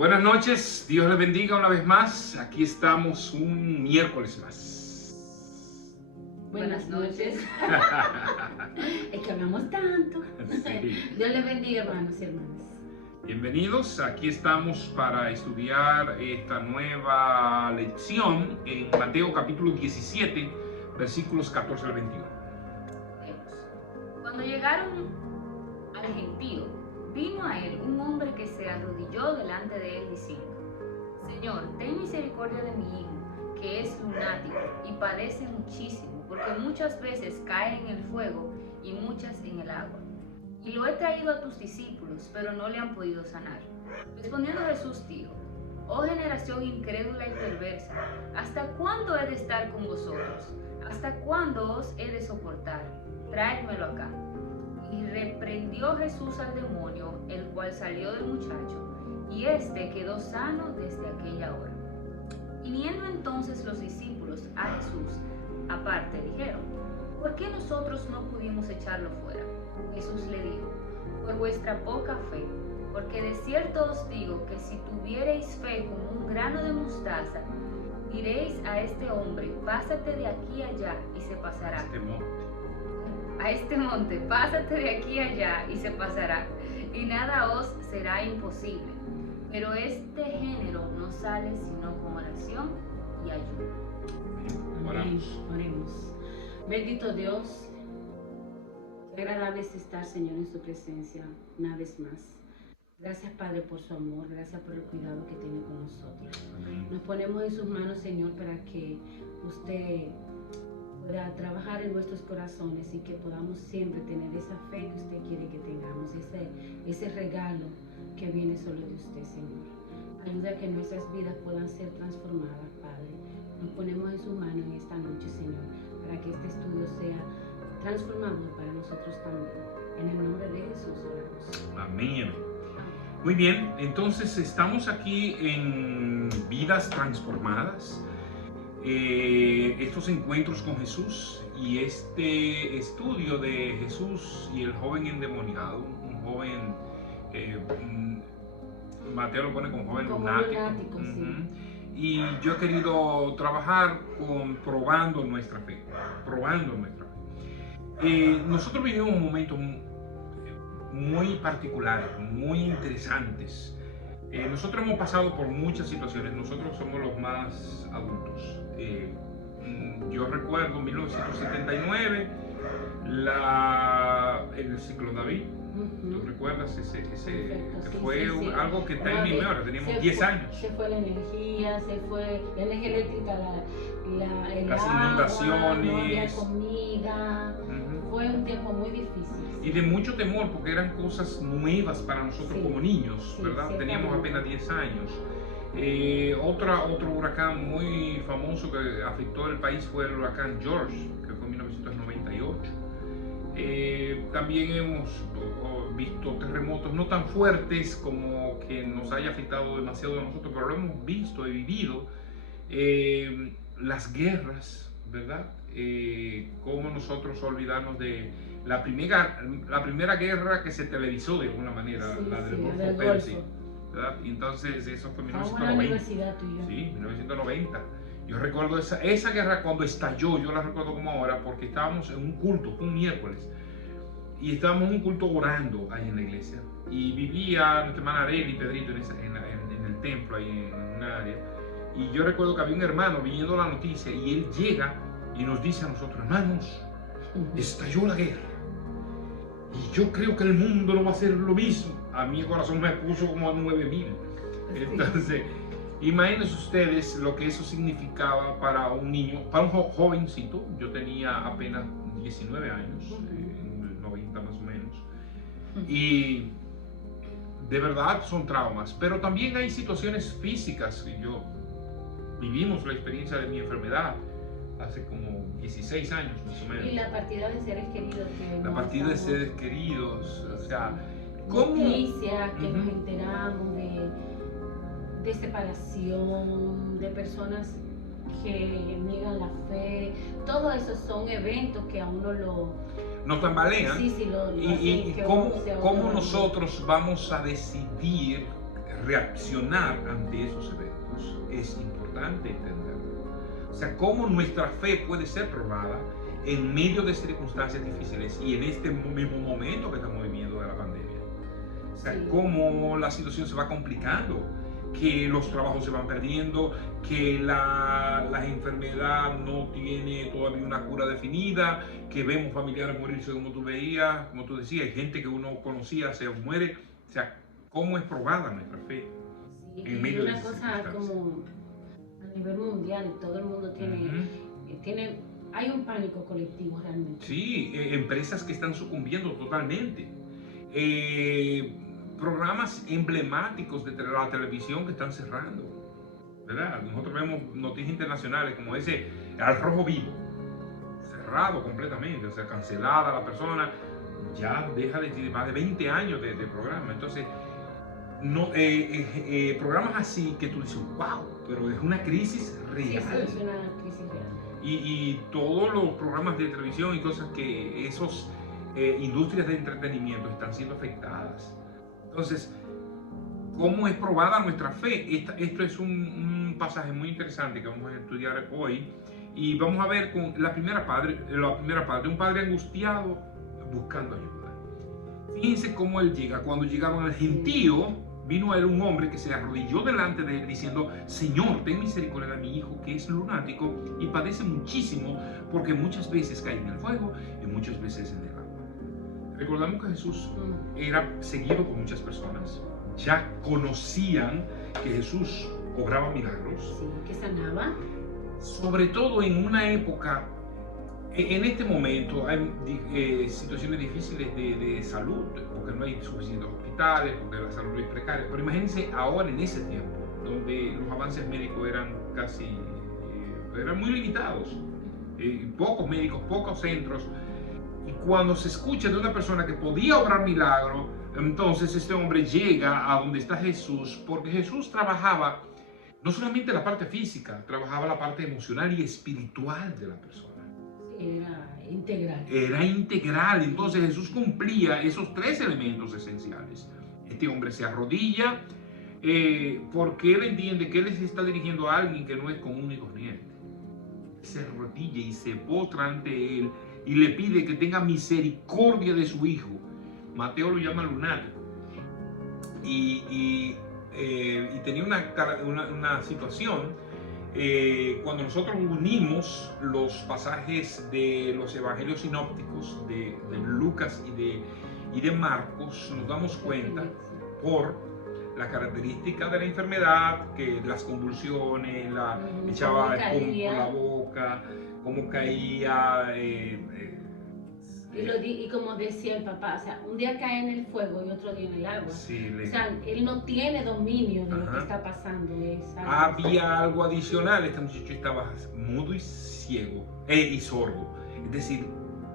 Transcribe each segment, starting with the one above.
Buenas noches, Dios les bendiga una vez más. Aquí estamos un miércoles más. Buenas noches. Es que hablamos tanto. Sí. Dios les bendiga, hermanos y hermanas. Bienvenidos, aquí estamos para estudiar esta nueva lección en Mateo capítulo 17, versículos 14 al 21. Cuando llegaron al gentío, vino a él un hombre que se arrodilló delante de él diciendo: Señor, ten misericordia de mi hijo, que es lunático y padece muchísimo, porque muchas veces cae en el fuego y muchas en el agua. Y lo he traído a tus discípulos, pero no le han podido sanar. Respondiendo Jesús dijo: Oh generación incrédula y perversa, ¿hasta cuándo he de estar con vosotros? ¿Hasta cuándo os he de soportar? Tráedmelo acá. Y reprendió Jesús al demonio, el cual salió del muchacho, y éste quedó sano desde aquella hora. Viniendo entonces los discípulos a Jesús aparte, dijeron: ¿Por qué nosotros no pudimos echarlo fuera? Jesús le dijo: Por vuestra poca fe, porque de cierto os digo que si tuviereis fe como un grano de mostaza, diréis a este hombre: pásate de aquí allá, y se pasará. A este monte, pásate de aquí allá, y se pasará, y nada os será imposible. Pero este género no sale sino con oración y ayuno. Oremos. Bendito Dios, qué agradable es estar, Señor, en su presencia una vez más. Gracias, Padre, por su amor, gracias por el cuidado que tiene con nosotros. Nos ponemos en sus manos, Señor, para que usted pueda trabajar en nuestros corazones y que podamos siempre tener esa fe que usted quiere que tengamos, ese regalo que viene solo de usted, Señor. Ayuda a que nuestras vidas puedan ser transformadas, Padre. Nos ponemos en sus manos en esta noche, Señor, para que este estudio sea transformador para nosotros también. En el nombre de Jesús oramos. Amén. Muy bien, entonces estamos aquí en Vidas Transformadas. Estos encuentros con Jesús y este estudio de Jesús y el joven endemoniado, un joven, Mateo lo pone como joven lunático. Sí. Y yo he querido trabajar probando nuestra fe. Nosotros vivimos momentos muy particulares, muy interesantes. Nosotros hemos pasado por muchas situaciones, nosotros somos los más adultos. Yo recuerdo en 1979 el ciclón David. ¿Tú recuerdas Perfecto, fue sí. algo que está en mi memoria? Teníamos 10 años. Se fue la energía eléctrica, el las agua, inundaciones, no había comida. Fue un tiempo muy difícil. Y de mucho temor, porque eran cosas nuevas para nosotros como niños, ¿verdad? Teníamos apenas 10 años. Otro huracán muy famoso que afectó el país fue el huracán George, que fue en 1998. También hemos visto terremotos no tan fuertes como que nos haya afectado demasiado a nosotros, pero lo hemos visto y vivido. Las guerras, ¿verdad? Cómo nosotros olvidarnos de la primera guerra que se televisó de alguna manera, la del Golfo Pérsico, ¿verdad? Y entonces eso fue en 1990. Sí, 1990. Yo recuerdo esa guerra cuando estalló, yo la recuerdo como ahora, porque estábamos en un culto, un miércoles, y estábamos en un culto orando ahí en la iglesia, y vivía nuestra hermana Arely y Pedrito en el templo, ahí en un área, y yo recuerdo que había un hermano viendo la noticia, y él llega y nos dice a nosotros: hermanos, estalló la guerra, y yo creo que el mundo no va a hacer lo mismo. A mi corazón me puso como a 9,000. Entonces, imagínense ustedes lo que eso significaba para un niño, para un jovencito. Yo tenía apenas 19 años, en el 90 más o menos. Y de verdad son traumas, pero también hay situaciones físicas. Vivimos la experiencia de mi enfermedad hace como 16 años más o menos. Y la partida de seres queridos. La partida de seres queridos, o sea, noticias que nos enteramos de separación, de personas que niegan la fe. Todo eso son eventos que a uno nos tambalean. Sí, y cómo nosotros vamos a decidir reaccionar ante esos eventos. Es importante entenderlo. O sea, cómo nuestra fe puede ser probada en medio de circunstancias difíciles y en este mismo momento que estamos viviendo de la pandemia. O sea, cómo la situación se va complicando, que los trabajos se van perdiendo, que la enfermedad no tiene todavía una cura definida, que vemos familiares morirse como tú veías, como tú decías, hay gente que uno conocía se muere. O sea, cómo es probada nuestra fe en medio de una cosa como a nivel mundial, todo el mundo tiene hay un pánico colectivo realmente. Sí, empresas que están sucumbiendo totalmente. Programas emblemáticos de la televisión que están cerrando, ¿verdad? Nosotros vemos noticias internacionales como ese Al Rojo Vivo, cerrado completamente, o sea, cancelada la persona, ya deja de existir más de 20 años de programa. Entonces, no, programas así que tú dices, wow, pero es una crisis real. Sí, es una crisis real. Y todos los programas de televisión y cosas que esos industrias de entretenimiento están siendo afectadas. Entonces, ¿cómo es probada nuestra fe? Esto es un pasaje muy interesante que vamos a estudiar hoy y vamos a ver con la primera parte, un padre angustiado buscando ayuda. Fíjense cómo él llega. Cuando llegaron al gentío, vino a él un hombre que se arrodilló delante de él diciendo: Señor, ten misericordia de mi hijo, que es lunático y padece muchísimo, porque muchas veces cae en el fuego y muchas veces en el agua. Recordamos que Jesús era seguido por muchas personas. Ya conocían que Jesús obraba milagros. Sí, que sanaba. Sobre todo en una época, en este momento hay situaciones difíciles de salud, porque no hay suficientes hospitales, porque la salud es precaria. Pero imagínense ahora en ese tiempo, donde los avances médicos eran eran muy limitados. Pocos médicos, pocos centros. Y cuando se escucha de una persona que podía obrar milagros, entonces este hombre llega a donde está Jesús, porque Jesús trabajaba no solamente la parte física, trabajaba la parte emocional y espiritual de la persona. Era integral. Era integral. Entonces Jesús cumplía esos tres elementos esenciales. Este hombre se arrodilla porque él entiende que él se está dirigiendo a alguien que no es común y corriente. Se arrodilla y se postra ante él y le pide que tenga misericordia de su hijo. Mateo lo llama lunático. Y tenía una situación. Cuando nosotros unimos los pasajes de los evangelios sinópticos de Lucas y de Marcos, nos damos cuenta por la característica de la enfermedad, que las convulsiones, echaba espuma por la boca, cómo caía. Y como decía el papá, o sea, un día cae en el fuego y otro día en el agua. Sí, o sea, él no tiene dominio de lo que está pasando. Había algo adicional, este muchacho estaba mudo y ciego, y sordo. Es decir,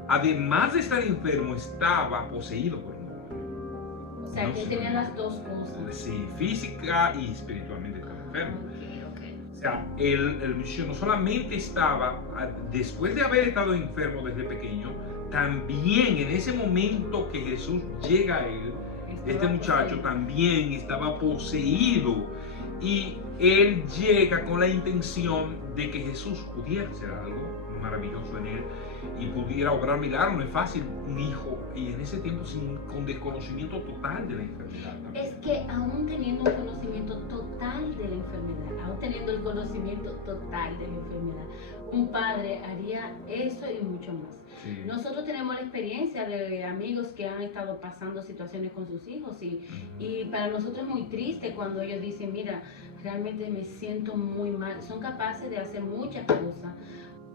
además de estar enfermo, estaba poseído por un demonio. O sea, que él tenía las dos cosas. Sí, física y espiritualmente estaba enfermo. O sea, el muchacho no solamente estaba, después de haber estado enfermo desde pequeño, también en ese momento que Jesús llega a él, este muchacho también estaba poseído, y él llega con la intención de que Jesús pudiera hacer algo maravilloso en él y pudiera obrar milagros. No es fácil un hijo, y en ese tiempo con desconocimiento total de la enfermedad también. Es que aún teniendo un conocimiento total de la enfermedad, aún teniendo el conocimiento total de la enfermedad, un padre haría eso y mucho más. Sí. Nosotros tenemos la experiencia de amigos que han estado pasando situaciones con sus hijos y para nosotros es muy triste cuando ellos dicen: mira, realmente me siento muy mal. Son capaces de hacer muchas cosas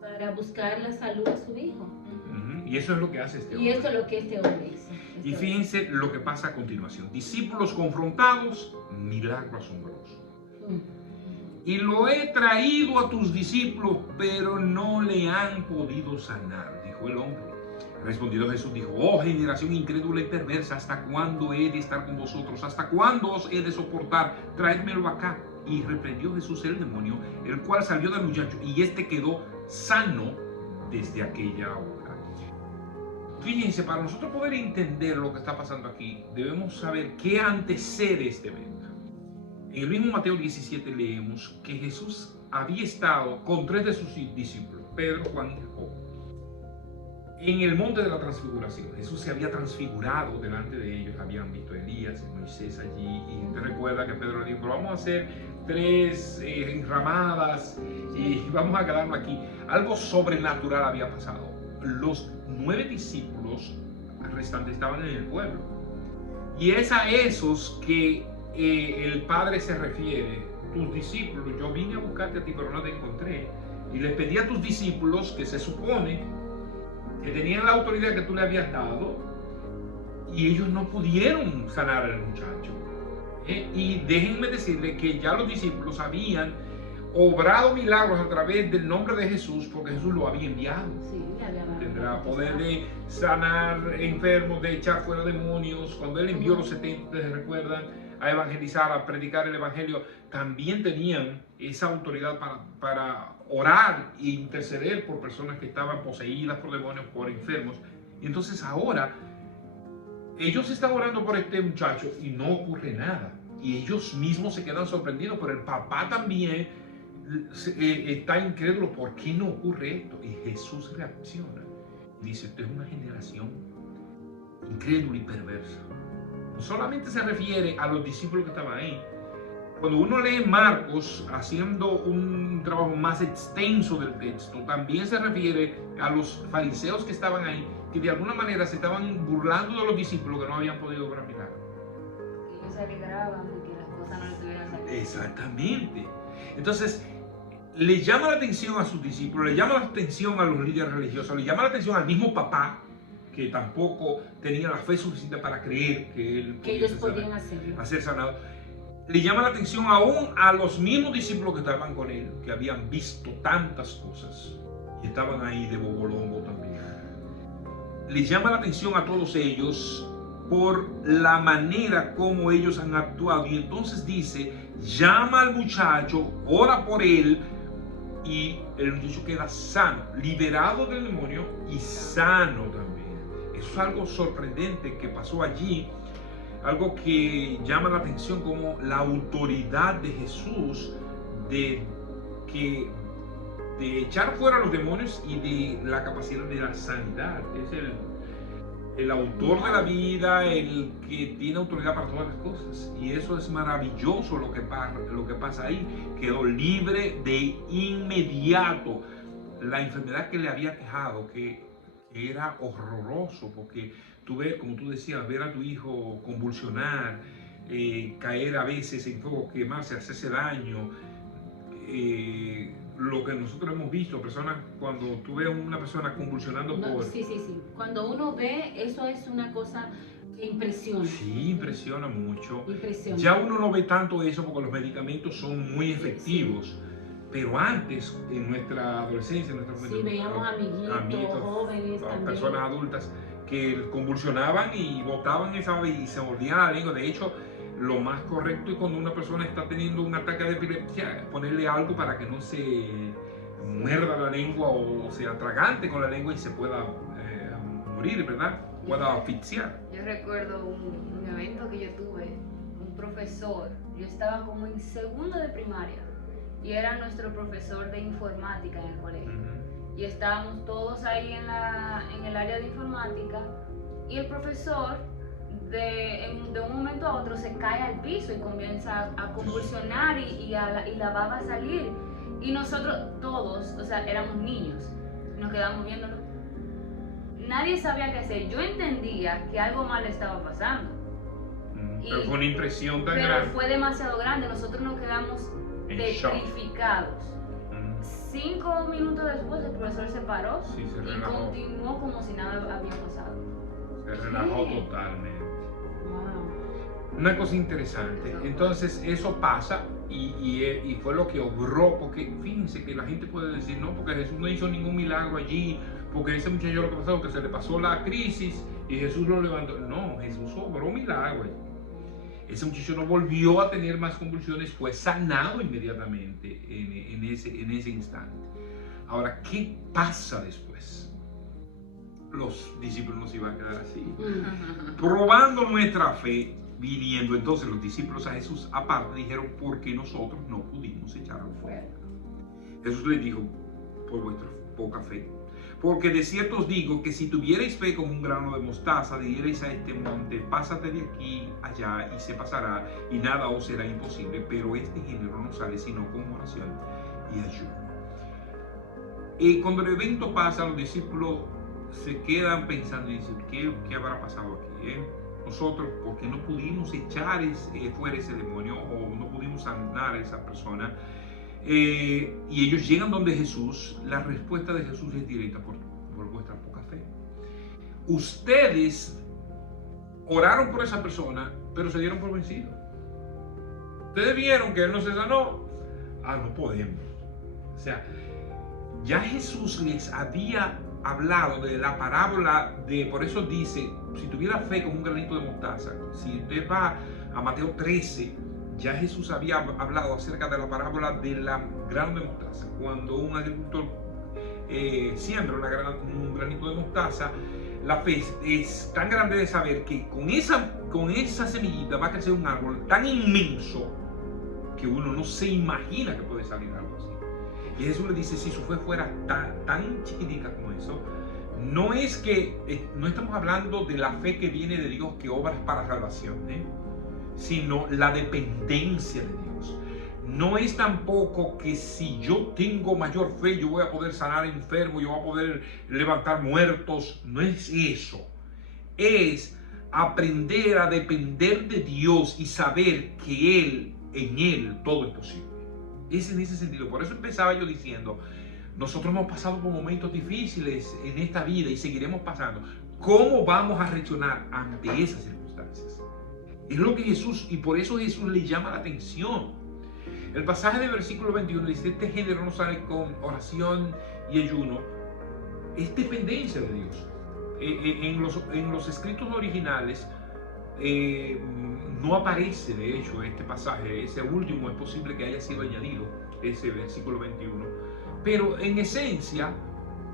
para buscar la salud de su hijo. Y eso es lo que hace este hombre. Y esto es lo que este hombre hizo. Y fíjense lo que pasa a continuación. Discípulos confrontados, milagro asombroso. Y lo he traído a tus discípulos, pero no le han podido sanar, dijo el hombre. Respondiendo Jesús dijo: oh generación incrédula y perversa, ¿hasta cuándo he de estar con vosotros? ¿Hasta cuándo os he de soportar? Traédmelo acá. Y reprendió Jesús el demonio, el cual salió del muchacho, y este quedó sano desde aquella hora. Fíjense, para nosotros poder entender lo que está pasando aquí, debemos saber qué antecede este evento. En el mismo Mateo 17 leemos que Jesús había estado con 3 de sus discípulos, Pedro, Juan y Jacobo, en el monte de la transfiguración. Jesús se había transfigurado delante de ellos, habían visto a Elías y Moisés allí, y te recuerda que Pedro le dijo, pero vamos a hacer 3 enramadas y vamos a quedarnos aquí. Algo sobrenatural había pasado. Los 9 discípulos restantes estaban en el pueblo, y es a esos que el Padre se refiere: tus discípulos, yo vine a buscarte a ti, pero no te encontré, y les pedí a tus discípulos, que se supone que tenían la autoridad que tú le habías dado, y ellos no pudieron sanar al muchacho. Y déjenme decirle que ya los discípulos habían obrado milagros a través del nombre de Jesús, porque Jesús lo había enviado. Sí, Tendrá poder de sanar enfermos, de echar fuera demonios. Cuando él envió los 70, ustedes recuerdan, a evangelizar, a predicar el evangelio, también tenían esa autoridad para orar e interceder por personas que estaban poseídas por demonios, por enfermos. Y entonces ahora ellos están orando por este muchacho y no ocurre nada. Y ellos mismos se quedan sorprendidos, pero el papá también está incrédulo. ¿Por qué no ocurre esto? Y Jesús reacciona. Dice, usted es una generación incrédula y perversa. No solamente se refiere a los discípulos que estaban ahí. Cuando uno lee Marcos haciendo un trabajo más extenso del texto, también se refiere a los fariseos que estaban ahí, que de alguna manera se estaban burlando de los discípulos que no habían podido obrar milagros. Ellos se alegraban de que las cosas no les estuvieran saliendo. Exactamente. Entonces, le llama la atención a sus discípulos, le llama la atención a los líderes religiosos, le llama la atención al mismo papá, que tampoco tenía la fe suficiente para creer que ellos podían hacer sanado. Le llama la atención aún a los mismos discípulos que estaban con él, que habían visto tantas cosas y estaban ahí de bobolongo también. Le llama la atención a todos ellos por la manera como ellos han actuado, y entonces dice, llama al muchacho, ora por él, y el muchacho queda sano, liberado del demonio y sano también. Eso es algo sorprendente que pasó allí, algo que llama la atención, como la autoridad de Jesús de echar fuera los demonios y de la capacidad de la sanidad. Es el autor de la vida, el que tiene autoridad para todas las cosas, y eso es maravilloso lo que pasa ahí. Quedó libre de inmediato. La enfermedad que le había quejado, que era horroroso, porque tú ves, como tú decías, ver a tu hijo convulsionar, caer a veces en fuego, quemarse, hacerse daño, lo que nosotros hemos visto, personas, cuando tú ves a una persona convulsionando por... Sí. Cuando uno ve, eso es una cosa que impresiona. Sí, impresiona mucho. Impresiona. Ya uno no ve tanto eso porque los medicamentos son muy efectivos. Sí. Pero antes, en nuestra adolescencia, en nuestra juventud, sí, veíamos amiguitos, jóvenes, personas adultas que convulsionaban y botaban esa ave y se mordían la lengua. De hecho, lo más correcto es cuando una persona está teniendo un ataque de epilepsia, ponerle algo para que no se muerda la lengua o se atragante con la lengua y se pueda morir, ¿verdad? Pueda asfixiar. Yo recuerdo un evento que yo tuve, un profesor, yo estaba como en segundo de primaria y era nuestro profesor de informática en el colegio. Y estábamos todos ahí en el área de informática, y el profesor de un momento a otro se cae al piso y comienza a convulsionar y la baba a salir, y nosotros todos, o sea, éramos niños, nos quedamos viéndolo. Nadie sabía qué hacer. Yo entendía que algo mal estaba pasando, pero fue una impresión tan grande. Pero fue demasiado grande. Nosotros nos quedamos petrificados. 5 minutos después el profesor se paró y continuó como si nada había pasado. Se relajó totalmente. Wow. Una cosa interesante. Entonces eso pasa y fue lo que obró, porque fíjense que la gente puede decir, no, porque Jesús no hizo ningún milagro allí, porque ese muchacho lo que pasó, que se le pasó la crisis y Jesús lo levantó. No, Jesús obró milagro allí. Ese muchacho no volvió a tener más convulsiones, fue sanado inmediatamente en ese instante. Ahora, ¿qué pasa después? Los discípulos nos iban a quedar así. Probando nuestra fe, viniendo entonces los discípulos a Jesús aparte, dijeron, ¿por qué nosotros no pudimos echarlo fuera? Jesús les dijo, por vuestra poca fe. Porque de cierto os digo que si tuvierais fe como un grano de mostaza, diríais a este monte, pásate de aquí allá, y se pasará, y nada os será imposible. Pero este género no sale sino con oración y ayuno. Y cuando el evento pasa, los discípulos se quedan pensando y dicen, ¿qué habrá pasado aquí? Nosotros, ¿por qué no pudimos echar fuera ese demonio o no pudimos sanar a esa persona? Y ellos llegan donde Jesús. La respuesta de Jesús es directa: por vuestra poca fe. Ustedes oraron por esa persona, pero se dieron por vencidos. Ustedes vieron que él no se sanó. No podemos. O sea, ya Jesús les había hablado de la parábola por eso dice, si tuviera fe como un granito de mostaza. Si usted va a Mateo 13, ya Jesús había hablado acerca de la parábola de la grano de mostaza. Cuando un agricultor siembra un granito de mostaza, la fe es tan grande de saber que con esa semillita va a crecer un árbol tan inmenso que uno no se imagina que puede salir algo así. Y Jesús le dice, si su fe fuera tan chiquitica como eso, no estamos hablando de la fe que viene de Dios, que obra para salvación, sino la dependencia de Dios. No es tampoco que si yo tengo mayor fe, yo voy a poder sanar enfermos, yo voy a poder levantar muertos. No es eso. Es aprender a depender de Dios y saber que en Él todo es posible. Es en ese sentido. Por eso empezaba yo diciendo, nosotros hemos pasado por momentos difíciles en esta vida y seguiremos pasando. ¿Cómo vamos a reaccionar ante esas circunstancias? Es lo que Jesús, y por eso Jesús le llama la atención. El pasaje del versículo 21 dice, este género no sale con oración y ayuno. Es dependencia de Dios. En los escritos originales no aparece, de hecho, este pasaje. Ese último es posible que haya sido añadido, ese versículo 21. Pero en esencia,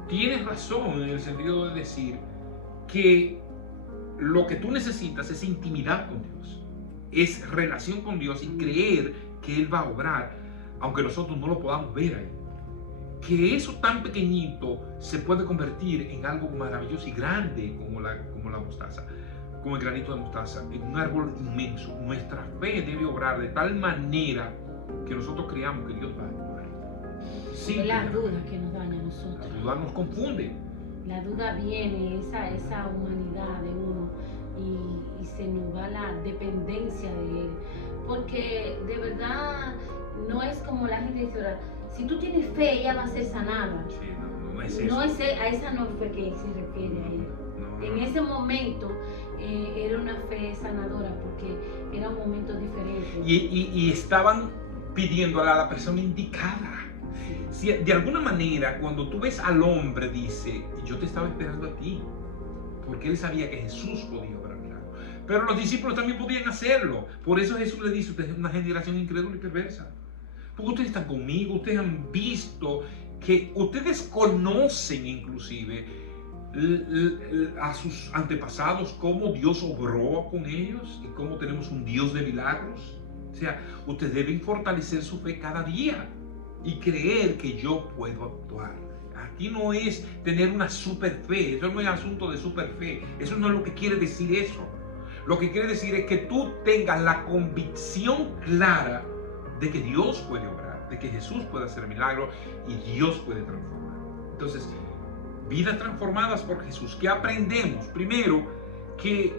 tienes razón en el sentido de decir que lo que tú necesitas es intimidad con Dios, es relación con Dios y creer que Él va a obrar, aunque nosotros no lo podamos ver ahí. Que eso tan pequeñito se puede convertir en algo maravilloso y grande como la mostaza, como el granito de mostaza, en un árbol inmenso. Nuestra fe debe obrar de tal manera que nosotros creamos que Dios va a ayudar. Sí, es la duda que nos daña a nosotros. La duda nos confunde. La duda viene, esa humanidad de uno, y se nos va la dependencia de Él. Porque de verdad no es como la gente dice, si tú tienes fe, ella va a ser sanada. Sí, no es eso. A esa no fue que se refiere a Él. En ese momento era una fe sanadora porque era un momento diferente. Y estaban pidiendo a la persona indicada. Si de alguna manera, cuando tú ves al hombre, dice, yo te estaba esperando a ti, porque él sabía que Jesús podía obrar milagros. Pero los discípulos también podían hacerlo. Por eso Jesús le dice, ustedes son una generación incrédula y perversa. Porque ustedes están conmigo, ustedes han visto que ustedes conocen inclusive a sus antepasados, cómo Dios obró con ellos y cómo tenemos un Dios de milagros. O sea, ustedes deben fortalecer su fe cada día y creer que yo puedo actuar. Aquí no es tener una super fe, eso no es asunto de super fe, eso no es lo que quiere decir eso. Lo que quiere decir es que tú tengas la convicción clara de que Dios puede obrar, de que Jesús puede hacer milagros y Dios puede transformar. Entonces, vidas transformadas por Jesús. ¿Qué aprendemos? Primero, que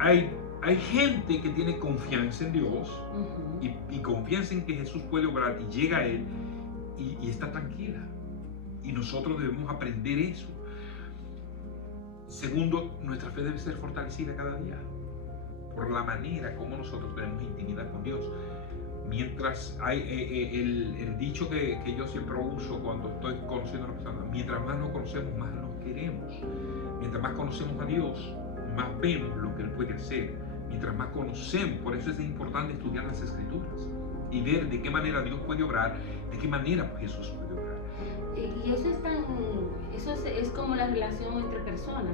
hay gente que tiene confianza en Dios y confianza en que Jesús puede obrar y llega a Él y está tranquila. Y nosotros debemos aprender eso. Segundo, nuestra fe debe ser fortalecida cada día por la manera como nosotros tenemos intimidad con Dios. Mientras hay el dicho que yo siempre uso cuando estoy conociendo a una persona, mientras más nos conocemos, más nos queremos. Mientras más conocemos a Dios, más vemos lo que Él puede hacer. Mientras más conocemos, por eso es importante estudiar las Escrituras y ver de qué manera Dios puede obrar, de qué manera Jesús puede obrar. Y eso es como la relación entre personas.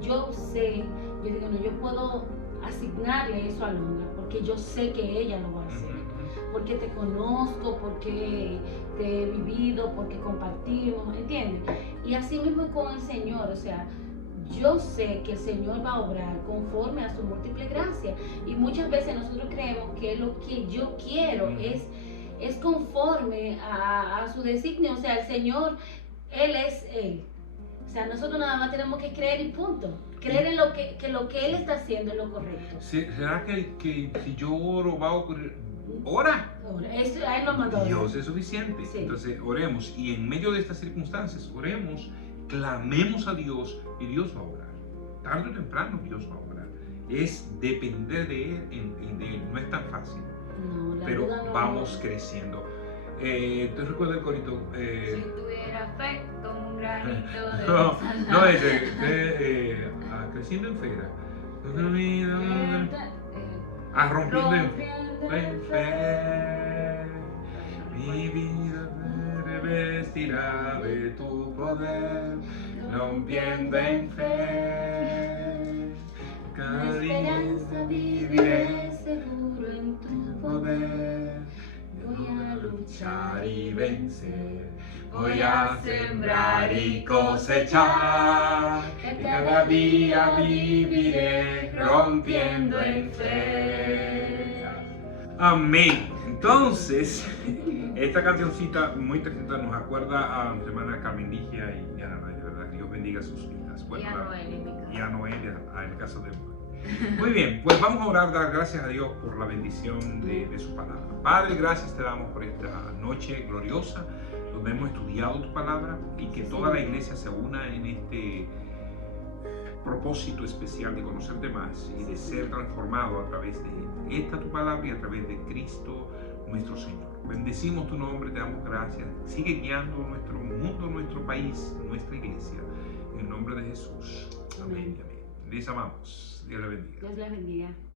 yo sé, yo digo, no, yo puedo asignarle eso a Londra, porque yo sé que ella lo va a hacer, porque te conozco, porque te he vivido, porque compartimos, ¿entiendes? Y así mismo con el Señor, o sea, yo sé que el Señor va a obrar conforme a su múltiple gracia, y muchas veces nosotros creemos que lo que yo quiero es conforme a su designio, o sea, el Señor, Él es Él. O sea, nosotros nada más tenemos que creer y punto. Creer en lo que Él está haciendo es lo correcto. ¿Será que si yo oro va a ocurrir? Ora. Eso, a Él nos mandó. Dios es suficiente. Sí. Entonces oremos y en medio de estas circunstancias oremos, clamemos a Dios y Dios va a orar. Tarde o temprano Dios va a orar. Es depender de Él, no es tan fácil. No, la pero duda no vamos es. creciendo. ¿Te recuerdas el corito? Si tuviera fe como un granito de No, sal. no, ese, creciendo en fe. Rompiendo en fe. Mi vida me revestirá de tu poder, rompiendo en fe. Cada día viviré seguro en tu poder. Voy a luchar y vencer, voy a sembrar y cosechar, y cada día viviré rompiendo en fe. Amén. Entonces, esta cancioncita muy triste nos acuerda a mi hermana Carmen Ligia y Ana Raya, ¿verdad? Dios bendiga sus vidas. Y a Noel en mi caso. Y a Noel, en el caso de Noel. Muy bien, pues vamos a orar, dar gracias a Dios por la bendición de su palabra. Padre, gracias te damos por esta noche gloriosa, donde hemos estudiado tu palabra y que toda la iglesia se una en este propósito especial de conocerte más y de ser transformado a través de esta tu palabra y a través de Cristo nuestro Señor. Bendecimos tu nombre, te damos gracias. Sigue guiando nuestro mundo, nuestro país, nuestra iglesia. En el nombre de Jesús. Amén y amén. Les amamos. Dios le bendiga. Dios les bendiga.